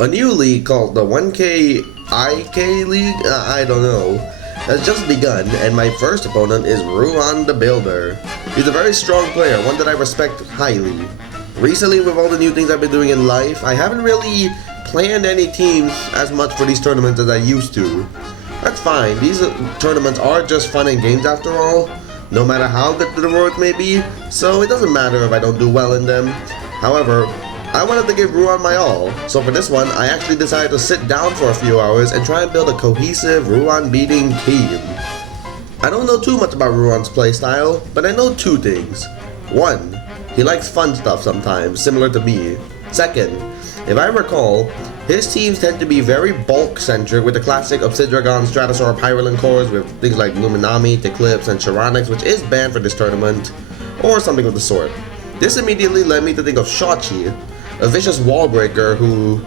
A new league called the 1K IK League, I don't know, has just begun, and my first opponent is RuanTheBuilder. He's a very strong player, one that I respect highly. Recently, with all the new things I've been doing in life, I haven't really planned any teams as much for these tournaments as I used to. That's fine, these tournaments are just fun and games after all, no matter how good the rewards may be, so it doesn't matter if I don't do well in them. However, I wanted to give Ruan my all, so for this one, I actually decided to sit down for a few hours and try and build a cohesive Ruan-beating team. I don't know too much about Ruan's playstyle, but I know two things. One, he likes fun stuff sometimes, similar to me. Second, if I recall, his teams tend to be very bulk-centric with the classic Obsidragon, Stratosaur, Pyroland cores with things like Luminami, Eclipse, and Charonix, which is banned for this tournament, or something of the sort. This immediately led me to think of Shachi, a vicious wall breaker who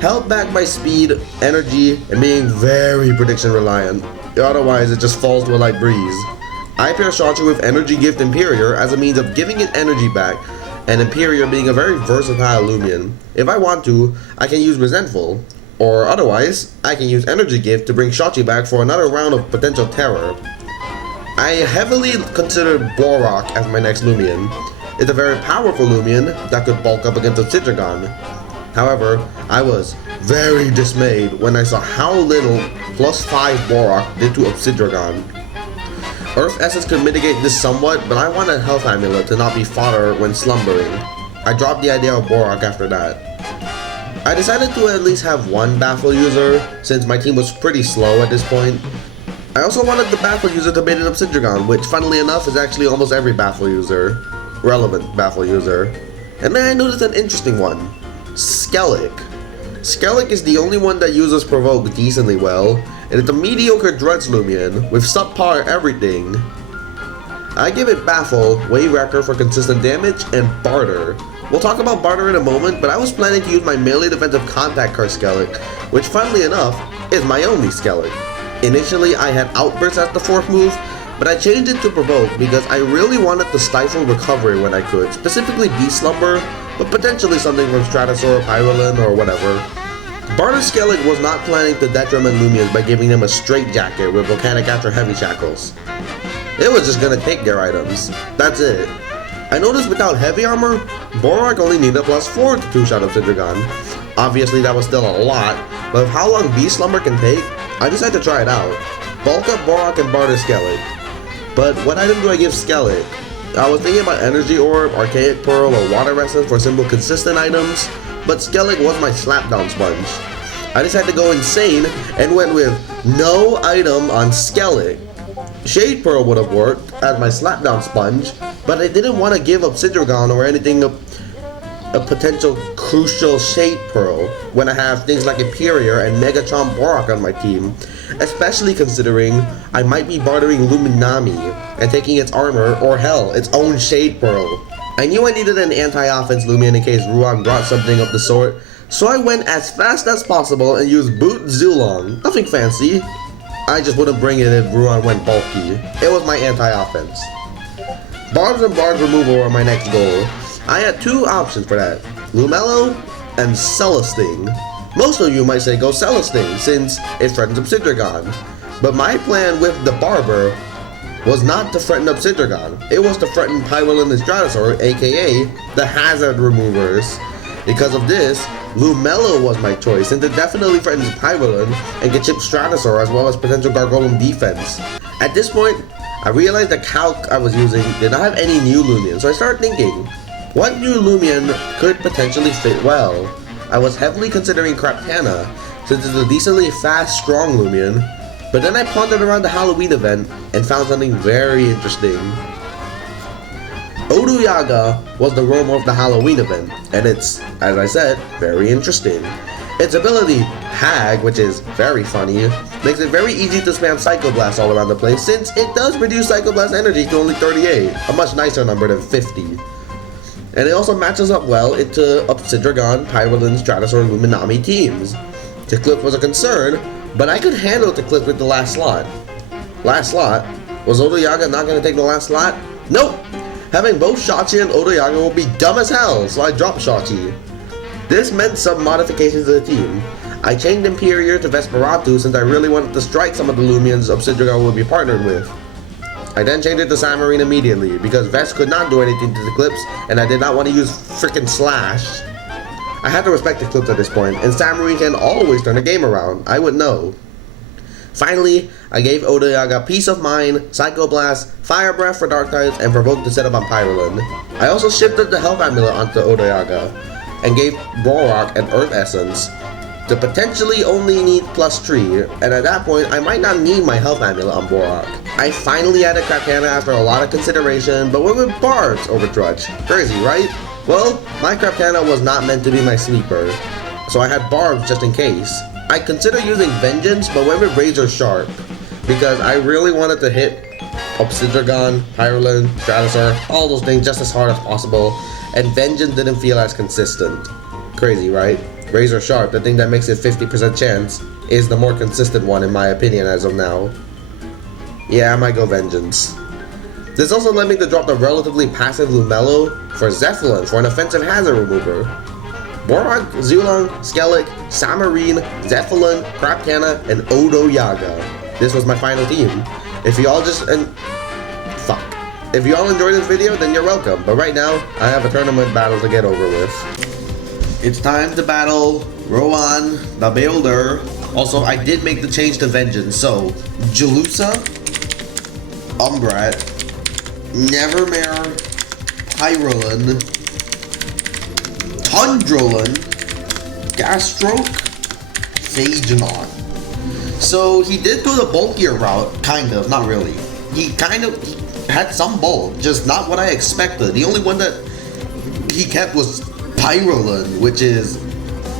held back my speed, energy, and being very prediction reliant. Otherwise, it just falls to a light breeze. I pair Shachi with Energy Gift Imperior as a means of giving it energy back, and Imperior being a very versatile Lumion. If I want to, I can use Resentful, or otherwise, I can use Energy Gift to bring Shachi back for another round of potential terror. I heavily considered Borak as my next Lumion. It's a very powerful Lumion that could bulk up against Obsidragon. However, I was very dismayed when I saw how little +5 Borak did to Obsidragon. Earth Essence could mitigate this somewhat, but I wanted Health Amulet to not be fodder when slumbering. I dropped the idea of Borak after that. I decided to at least have one Baffle user, since my team was pretty slow at this point. I also wanted the Baffle user to bait an Obsidragon, which funnily enough is actually almost every Baffle user. Relevant Baffle user. And then I noticed an interesting one. Skellig. Skellig is the only one that uses Provoke decently well, and it's a mediocre Dredge Lumion with subpar everything. I give it Baffle, Wave Wrecker for consistent damage, and Barter. We'll talk about Barter in a moment, but I was planning to use my melee defensive contact card Skellig, which funnily enough, is my only Skellig. Initially, I had Outburst as the fourth move, but I changed it to Provoke because I really wanted to stifle recovery when I could, specifically D-Slumber, but potentially something from Stratosaur, Pyroland, or whatever. Barter Skellig was not planning to detriment Lumions by giving them a straight jacket with Volcanic after Heavy Shackles. It was just gonna take their items. That's it. I noticed without Heavy Armor, Borak only needed a +4 to two-shot Obsidragon. Obviously that was still a lot, but with how long D-Slumber can take, I decided to try it out. Bulk up Borak and Barter Skellig. But what item do I give Skellig? I was thinking about Energy Orb, Archaic Pearl, or Water Essence for simple consistent items, but Skellig was my slapdown sponge. I decided to go insane and went with no item on Skellig. Shade Pearl would have worked as my slapdown sponge, but I didn't want to give Obsidragon or anything a potential crucial Shade Pearl when I have things like Imperior and Megatron Borak on my team, especially considering I might be bartering Luminami and taking its armor, or hell, its own Shade Pearl. I knew I needed an anti-offense Lumion in case Ruan brought something of the sort, so I went as fast as possible and used Boot Zulong. Nothing fancy. I just wouldn't bring it if Ruan went bulky. It was my anti-offense. Barbs and Barbs removal were my next goal. I had two options for that, Lumello and Celesting. Most of you might say go Celesting since it threatens Obsidragon, but my plan with the Barber was not to threaten Obsidragon, it was to threaten Pyroland and Stratosaur, aka the Hazard Removers. Because of this, Lumello was my choice since it definitely threatens Pyroland and can chip Stratosaur as well as potential Gargolem defense. At this point, I realized the calc I was using did not have any new Lumion, so I started thinking, what new Lumion could potentially fit well? I was heavily considering Craptana, since it's a decently fast, strong Lumion, but then I pondered around the Halloween event and found something very interesting. Odoyaga was the roamer of the Halloween event, and it's, as I said, very interesting. Its ability, Hag, which is very funny, makes it very easy to spam Psycho Blast all around the place since it does reduce Psycho Blast energy to only 38, a much nicer number than 50. And it also matches up well into Obsidragon, Pyroland, Stratosaur, Luminami teams. Eclipse was a concern, but I could handle Eclipse with the last slot. Last slot? Was Odoyaga not going to take the last slot? Nope! Having both Shachi and Odoyaga will be dumb as hell, so I dropped Shachi. This meant some modifications to the team. I changed Imperior to Vesperatu since I really wanted to strike some of the Lumians Obsidian would be partnered with. I then changed it to Samarine immediately, because Vest could not do anything to the Eclipse, and I did not want to use frickin' Slash. I had to respect Eclipse at this point, and Samarine can always turn the game around. I would know. Finally, I gave Odoyaga Peace of Mind, Psycho Blast, Fire Breath for Dark types, and Provoke to set up on Pyroland. I also shifted the Health Amulet onto Odoyaga, and gave Borak an Earth Essence, to potentially only need +3, and at that point, I might not need my Health Amulet on Borak. I finally added Krapkana after a lot of consideration, but went with Barbs over Trudge. Crazy, right? Well, my Krapkana was not meant to be my sleeper, so I had Barbs just in case. I considered using Vengeance, but went with Razor Sharp, because I really wanted to hit Obsidian, Pyroland, Stratosaur, all those things just as hard as possible, and Vengeance didn't feel as consistent. Crazy, right? Razor Sharp, the thing that makes it 50% chance, is the more consistent one in my opinion as of now. Yeah, I might go Vengeance. This also led me to drop the relatively passive Lumello for Zeppelin for an offensive hazard remover. Borak, Zulong, Skellig, Samarine, Zeppelin, Krapkana, and Odoyaga. This was my final team. If you all If you all enjoyed this video, then you're welcome. But right now, I have a tournament battle to get over with. It's time to battle RuanTheBuilder. Also, I did make the change to Vengeance. So, Jalusa, Umbrat, Nevermere, Pyrolan, Tundrolan, Gastroke, Phagenon. So he did go the bulkier route, kind of, not really. He kind of had some bulk, just not what I expected. The only one that he kept was Pyrolan, which is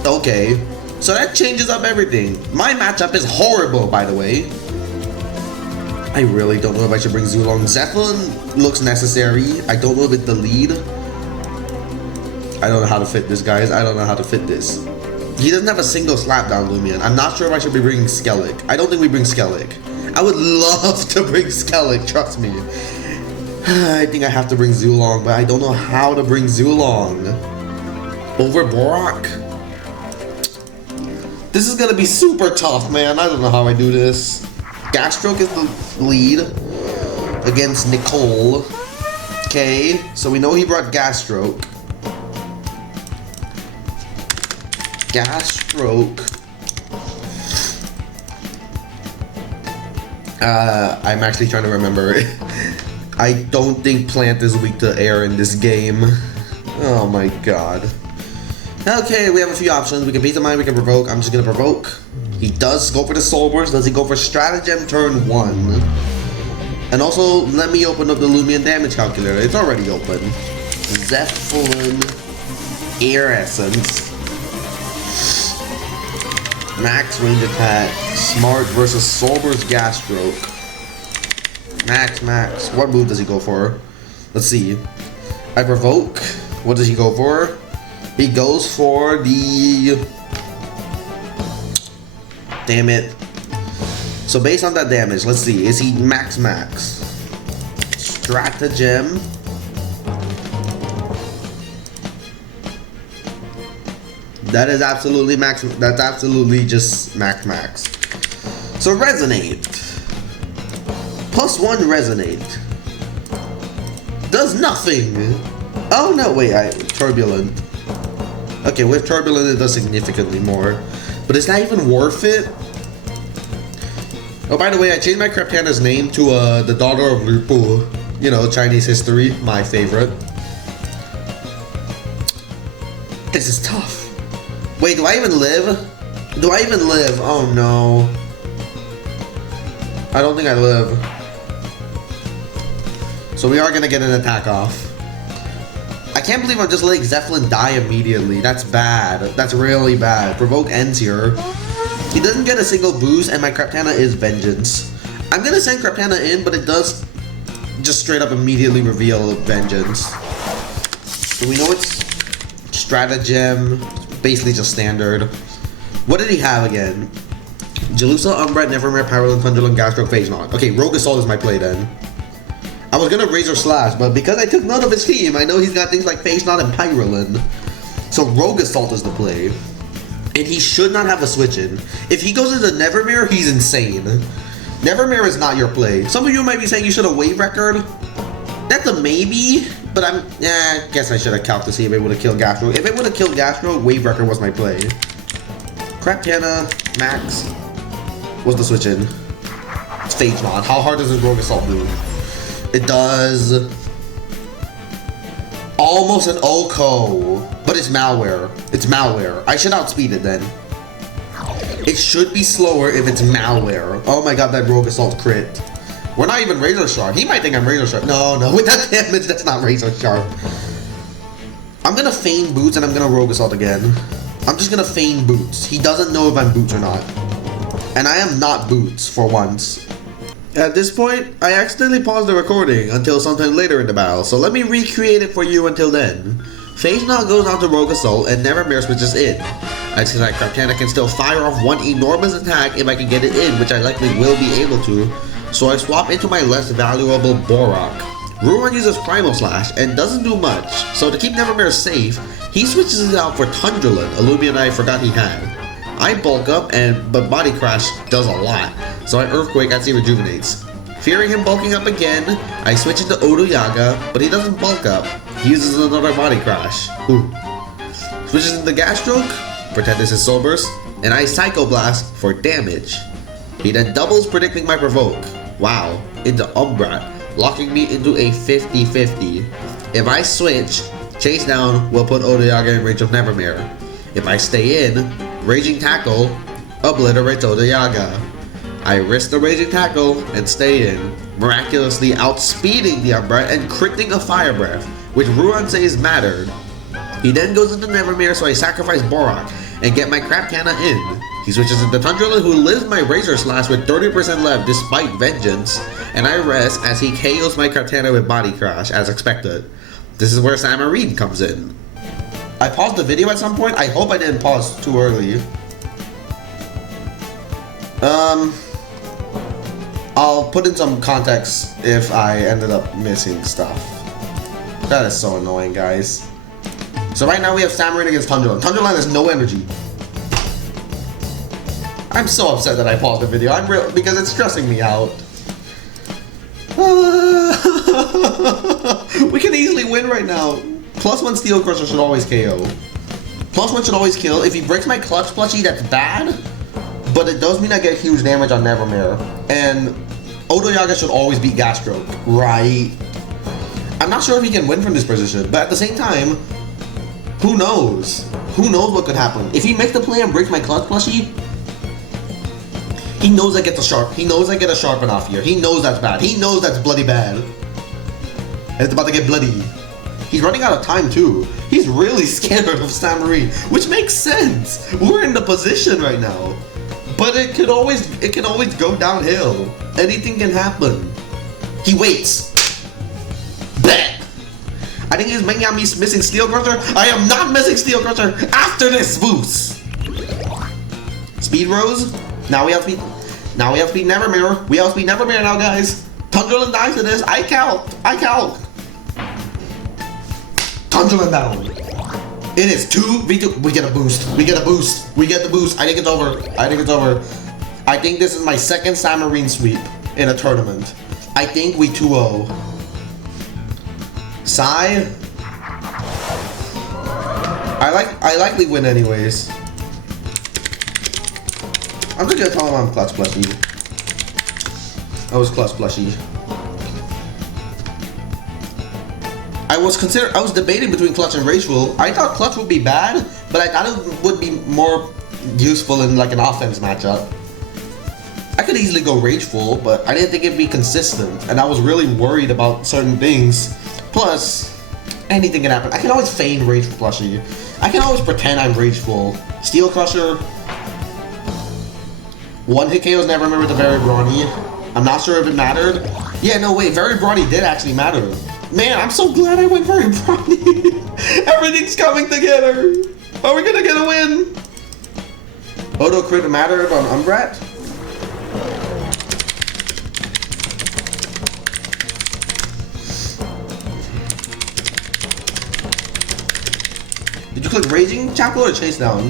okay. So that changes up everything. My matchup is horrible, by the way. I really don't know if I should bring Zulong. Zeppelin looks necessary. I don't know if it's the lead. I don't know how to fit this, guys. I don't know how to fit this. He doesn't have a single slapdown Lumion. I'm not sure if I should be bringing Skellig. I don't think we bring Skellig. I would love to bring Skellig, trust me. I think I have to bring Zulong, but I don't know how to bring Zulong over Borak. This is gonna be super tough, man. I don't know how I do this. Gastroke is the lead against Nicole. Okay, so we know he brought Gastroke. Gastroke. I'm actually trying to remember. I don't think Plant is weak to air in this game. Oh my god. Okay, we have a few options. We can Peace of Mind, we can Provoke. I'm just gonna Provoke. He does go for the Soul Burst. Does he go for Stratagem turn 1? And also, let me open up the Lumion damage calculator. It's already open. Zeppelin, Air Essence, Max range attack, Smart versus Soul Burst Gastroke. Max. What move does he go for? Let's see. I Provoke. What does he go for? He goes for the... Damn it. So based on that damage, let's see. Is he max? Stratagem. That is absolutely max. That's absolutely just max. So Resonate. +1 Resonate. Does nothing. Oh no, wait, Turbulent. Okay, with Turbulent it does significantly more. But is that even worth it? Oh, by the way, I changed my Krapkana's name to the daughter of Lupu. You know, Chinese history, my favorite. This is tough. Wait, do I even live? Oh no. I don't think I live. So we are gonna get an attack off. I can't believe I'm just letting Zeppelin die immediately. That's bad. That's really bad. Provoke ends here. He doesn't get a single boost, and my Krapkana is Vengeance. I'm gonna send Krapkana in, but it does just straight up immediately reveal Vengeance. So we know it's Stratagem, basically just standard. What did he have again? Jalusa, Umbrat, Nevermere, Pyrolan, Tundrolan, Gastroke, Phagenon. Okay, Rogue Assault is my play then. I was gonna Razor Slash, but because I took note of his team, I know he's got things like Phagenon and Pyrolan. So Rogue Assault is the play. And he should not have a switch in. If he goes into Nevermere, he's insane. Nevermere is not your play. Some of you might be saying you should have Wave Record. That's a maybe, but I guess I should have calced to see if it would have killed Gastro. If it would have killed Gastro, Wave Record was my play. Craptana, Max. What's the switch in? It's Phage Mod. How hard does this Rogue Assault do? It does almost an Oko, but it's malware. It's malware. I should outspeed it then. It should be slower if it's malware. Oh my god, that Rogue Assault crit. We're not even Razor Sharp. He might think I'm Razor Sharp. No, with that damage, that's not Razor Sharp. I'm gonna feign Boots and I'm gonna Rogue Assault again. I'm just gonna feign Boots. He doesn't know if I'm Boots or not. And I am not Boots for once. At this point, I accidentally paused the recording until sometime later in the battle, so let me recreate it for you until then. Phage Knot goes on to Rogue Assault and Nevermere switches in. I see that Craptana can still fire off one enormous attack if I can get it in, which I likely will be able to, so I swap into my less valuable Borak. Ruan uses Primal Slash and doesn't do much, so to keep Nevermere safe, he switches it out for Tundurlin, a Lumion I forgot he had. I bulk up, but Body Crash does a lot, so I Earthquake as he rejuvenates. Fearing him bulking up again, I switch into Odoyaga, but he doesn't bulk up. He uses another Body Crash. Ooh. Switches into Gastroke, pretend this is Soul Burst, and I Psycho Blast for damage. He then doubles predicting my Provoke. Wow, into Umbrat, locking me into a 50-50. If I switch, Chase Down will put Odoyaga in range of Nevermere. If I stay in, Raging Tackle obliterates Odoyaga. I risk the Raging Tackle and stay in, miraculously outspeeding the Umbrat and critting a Fire Breath, which Ruan says mattered. He then goes into Nevermere, so I sacrifice Borak and get my Craptana in. He switches into Tundurlin, who lives my Razor Slash with 30% left despite Vengeance, and I rest as he KOs my Craptana with Body Crash, as expected. This is where Samarine comes in. I paused the video at some point. I hope I didn't pause too early. I'll put in some context if I ended up missing stuff. That is so annoying, guys. So right now we have Samarine against Tundurlin. Tundurlin has no energy. I'm so upset that I paused the video. Because it's stressing me out. We can easily win right now. +1 Steel Crusher should always KO. +1 should always kill. If he breaks my Clutch Plushie, that's bad. But it does mean I get huge damage on Nevermere. And Odoyaga should always beat Gastroke, right? I'm not sure if he can win from this position, but at the same time, who knows? Who knows what could happen? If he makes the play and breaks my Clutch Plushie, he knows I get the Sharp. He knows I get a Sharpen off here. He knows that's bad. He knows that's bloody bad. And it's about to get bloody. He's running out of time too. He's really scared of Samarine, which makes sense. We're in the position right now. But it can always go downhill. Anything can happen. He waits. Bet. I think he's making out me missing Steel Crusher. I am not missing Steel Crusher after this boost. Speed Rose. Now we have speed. Now we have speed Nevermere. We have speed Nevermere now, guys. Tundurlin dies to this. I count. Tundurlin down. It is 2v2. We get a boost. We get a boost. We get the boost. I think it's over. I think this is my second Samarine sweep in a tournament. I think we 2-0. Sai. I likely win anyways. I'm just gonna tell him I'm Clutch Plushie. I was Clutch Plushie. I was debating between Clutch and Rageful. I thought Clutch would be bad, but I thought it would be more useful in like an offense matchup. I could easily go Rageful, but I didn't think it'd be consistent, and I was really worried about certain things. Plus, anything can happen. I can always feign Rageful Plushie. I can always pretend I'm Rageful. Steel Crusher. One hit KO's never remembered the Very Brawny. I'm not sure if it mattered. Yeah, no, wait, Very Brawny did actually matter. Man, I'm so glad I went Very Brawny. Everything's coming together. Are we gonna get a win? Odo crit mattered on Umbrat. Did you click Raging Jackal or Chase Down?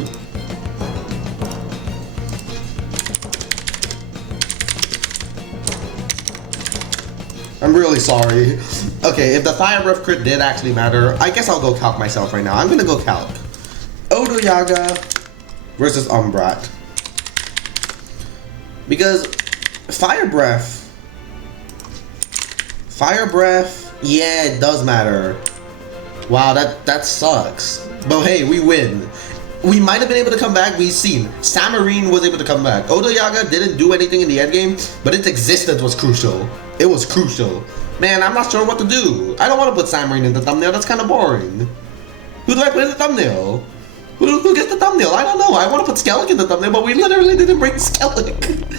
I'm really sorry. Okay, if the Fire Breath crit did actually matter, I guess I'll go Calc myself right now. I'm gonna go Calc. Odoyaga versus Umbrat. Because Fire Breath, yeah, it does matter. Wow, that sucks. But hey, we win. We might have been able to come back. We've seen Samarine was able to come back. Odoyaga didn't do anything in the end game, but its existence was crucial. It was crucial. Man, I'm not sure what to do. I don't want to put Samarine in the thumbnail. That's kind of boring. Who do I put in the thumbnail? Who gets the thumbnail? I don't know. I want to put Skellig in the thumbnail, but we literally didn't bring Skellig.